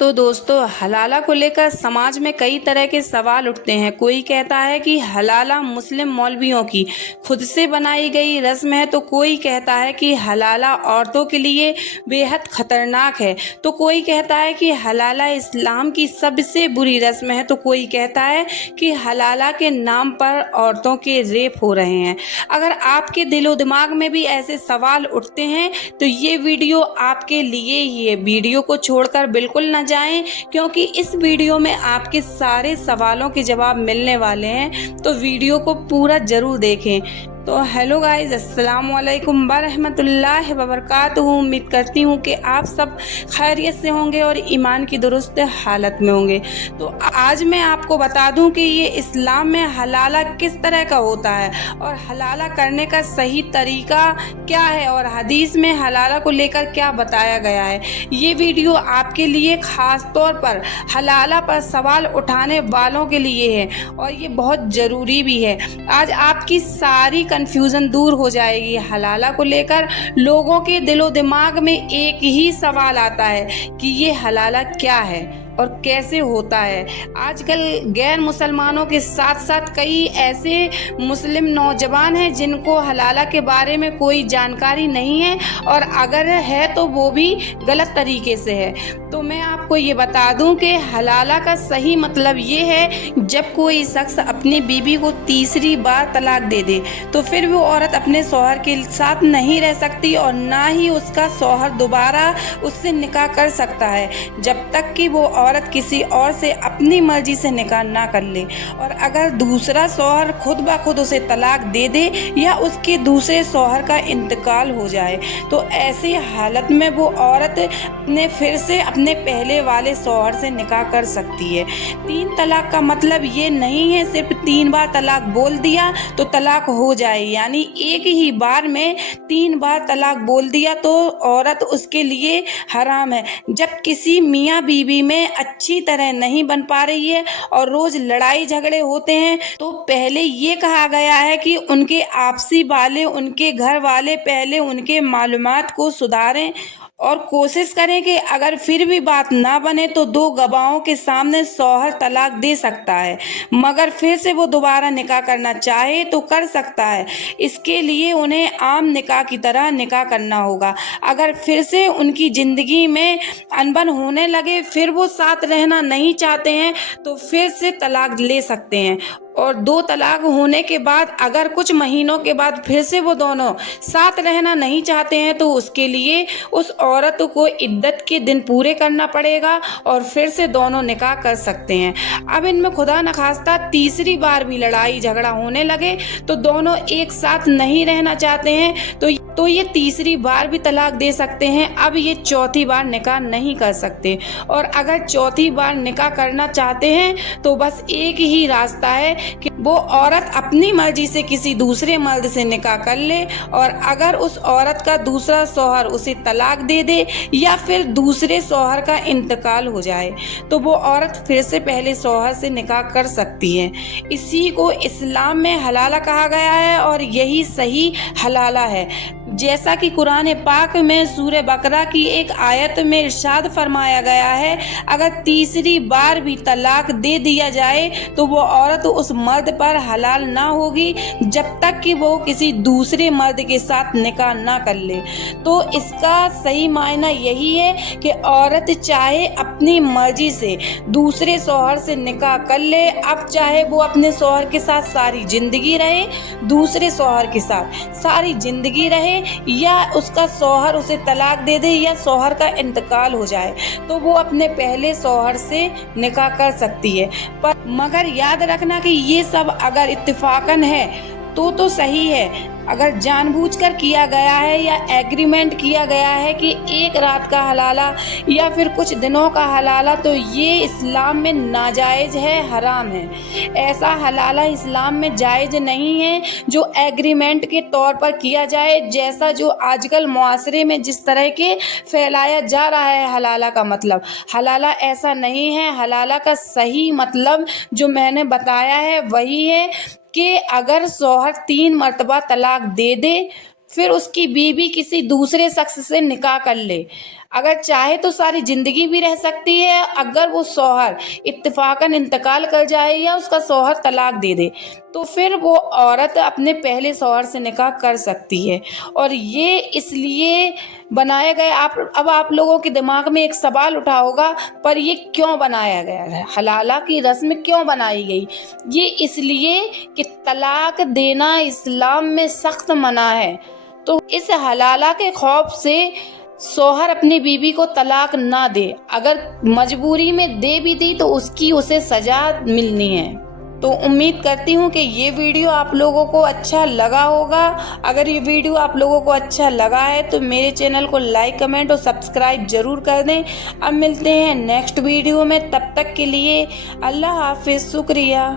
तो दोस्तों, हलाला को लेकर समाज में कई तरह के सवाल उठते हैं। कोई कहता है कि हलाला मुस्लिम मौलवियों की खुद से बनाई गई रस्म है, तो कोई कहता है कि हलाला औरतों के लिए बेहद खतरनाक है, तो कोई कहता है कि हलाला इस्लाम की सबसे बुरी रस्म है, तो कोई कहता है कि हलाला के नाम पर औरतों के रेप हो रहे हैं। अगर आपके दिलो दिमाग में भी ऐसे सवाल उठते हैं तो ये वीडियो आपके लिए ही है। वीडियो को छोड़कर बिल्कुल न जाएं, क्योंकि इस वीडियो में आपके सारे सवालों के जवाब मिलने वाले हैं, तो वीडियो को पूरा जरूर देखें। तो हेलो गाइस, अस्सलाम वालेकुम वरहमतुल्लाहि वबरकातुहू। उम्मीद करती हूँ कि आप सब खैरियत से होंगे और ईमान की दुरुस्त हालत में होंगे। तो आज मैं आपको बता दूं कि ये इस्लाम में हलाला किस तरह का होता है और हलाला करने का सही तरीका क्या है और हदीस में हलाला को लेकर क्या बताया गया है। ये वीडियो आपके लिए ख़ास तौर पर हलाला पर सवाल उठाने वालों के लिए है और ये बहुत ज़रूरी भी है। आज आपकी सारी कंफ्यूजन दूर हो जाएगी। हलाला को लेकर लोगों के दिलो दिमाग में एक ही सवाल आता है कि ये हलाला क्या है और कैसे होता है। आजकल गैर मुसलमानों के साथ साथ कई ऐसे मुस्लिम नौजवान हैं जिनको हलाला के बारे में कोई जानकारी नहीं है, और अगर है तो वो भी गलत तरीके से है। तो मैं आपको ये बता दूं कि हलाला का सही मतलब ये है, जब कोई शख्स अपनी बीवी को तीसरी बार तलाक दे दे तो फिर वो औरत अपने शौहर के साथ नहीं रह सकती और ना ही उसका शौहर दोबारा उससे निकाह कर सकता है, जब तक कि वो औरत किसी और से अपनी मर्जी से निकाह ना कर ले। और अगर दूसरा शौहर खुद ब खुद उसे तलाक दे दे या उसके दूसरे शौहर का इंतकाल हो जाए, तो ऐसी हालत में वो औरत फिर से अपने पहले वाले शौहर से निकाह कर सकती है। 3 तलाक का मतलब ये नहीं है सिर्फ 3 बार तलाक बोल दिया तो तलाक हो जाए, यानी एक ही बार में 3 बार तलाक बोल दिया तो औरत उसके लिए हराम है। जब किसी मियाँ बीवी में अच्छी तरह नहीं बन पा रही है और रोज लड़ाई झगड़े होते हैं, तो पहले ये कहा गया है कि उनके आपसी वाले, उनके घर वाले पहले उनके मालूमात को सुधारें और कोशिश करें कि अगर फिर भी बात ना बने तो 2 गवाहों के सामने शौहर तलाक दे सकता है, मगर फिर से वो दोबारा निकाह करना चाहे तो कर सकता है। इसके लिए उन्हें आम निकाह की तरह निकाह करना होगा। अगर फिर से उनकी ज़िंदगी में अनबन होने लगे, फिर वो साथ रहना नहीं चाहते हैं, तो फिर से तलाक ले सकते हैं। और 2 तलाक होने के बाद अगर कुछ महीनों के बाद फिर से वो दोनों साथ रहना नहीं चाहते हैं, तो उसके लिए उस औरत को इद्दत के दिन पूरे करना पड़ेगा और फिर से दोनों निकाह कर सकते हैं। अब इनमें खुदा न खास्ता तीसरी बार भी लड़ाई झगड़ा होने लगे तो दोनों एक साथ नहीं रहना चाहते हैं, तो ये तीसरी बार भी तलाक दे सकते हैं। अब ये चौथी बार निकाह नहीं कर सकते, और अगर चौथी बार निकाह करना चाहते हैं तो बस एक ही रास्ता है कि वो औरत अपनी मर्जी से किसी दूसरे मर्द से निकाह कर ले, और अगर उस औरत का दूसरा शौहर उसे तलाक दे दे या फिर दूसरे शौहर का इंतकाल हो जाए, तो वो औरत फिर से पहले शौहर से निकाह कर सकती है। इसी को इस्लाम में हलाला कहा गया है और यही सही हलाला है। जैसा कि कुरान पाक में सूरह बकरा की एक आयत में इरशाद फरमाया गया है, अगर तीसरी बार भी तलाक दे दिया जाए तो वो औरत उस मर्द पर हलाल ना होगी जब तक कि वो किसी दूसरे मर्द के साथ निकाह ना कर ले। तो इसका सही मायना यही है कि औरत चाहे अपनी मर्जी से दूसरे शौहर से निकाह कर ले, अब चाहे वो अपने शौहर के साथ सारी जिंदगी रहे, दूसरे शौहर के साथ सारी जिंदगी रहे, या उसका शौहर उसे तलाक दे दे या शौहर का इंतकाल हो जाए, तो वो अपने पहले शौहर से निकाह कर सकती है। पर मगर याद रखना कि ये सब अगर इत्तेफाकन है तो सही है। अगर जानबूझकर किया गया है या एग्रीमेंट किया गया है कि एक रात का हलाला या फिर कुछ दिनों का हलाला, तो ये इस्लाम में नाजायज़ है, हराम है। ऐसा हलाला इस्लाम में जायज़ नहीं है जो एग्रीमेंट के तौर पर किया जाए, जैसा जो आजकल मुआशरे में जिस तरह के फैलाया जा रहा है हलाला का मतलब। हलाला ऐसा नहीं है। हलाला का सही मतलब जो मैंने बताया है वही है कि अगर शौहर 3 मर्तबा तलाक दे दे, फिर उसकी बीवी किसी दूसरे शख्स से निकाह कर ले, अगर चाहे तो सारी ज़िंदगी भी रह सकती है, अगर वो शौहर इत्तेफाकन इंतकाल कर जाए या उसका शौहर तलाक दे दे तो फिर वो औरत अपने पहले शौहर से निकाह कर सकती है। और ये इसलिए बनाया गया, आप लोगों के दिमाग में एक सवाल उठा होगा, पर ये क्यों बनाया गया है, हलाला की रस्म क्यों बनाई गई? ये इसलिए कि तलाक देना इस्लाम में सख्त मना है, तो इस हलाला के खौफ से शौहर अपनी बीवी को तलाक ना दे, अगर मजबूरी में दे भी दी तो उसकी उसे सजा मिलनी है। तो उम्मीद करती हूँ कि ये वीडियो आप लोगों को अच्छा लगा होगा। अगर ये वीडियो आप लोगों को अच्छा लगा है तो मेरे चैनल को लाइक, कमेंट और सब्सक्राइब ज़रूर कर दें। अब मिलते हैं नेक्स्ट वीडियो में, तब तक के लिए अल्लाह हाफिज़, शुक्रिया।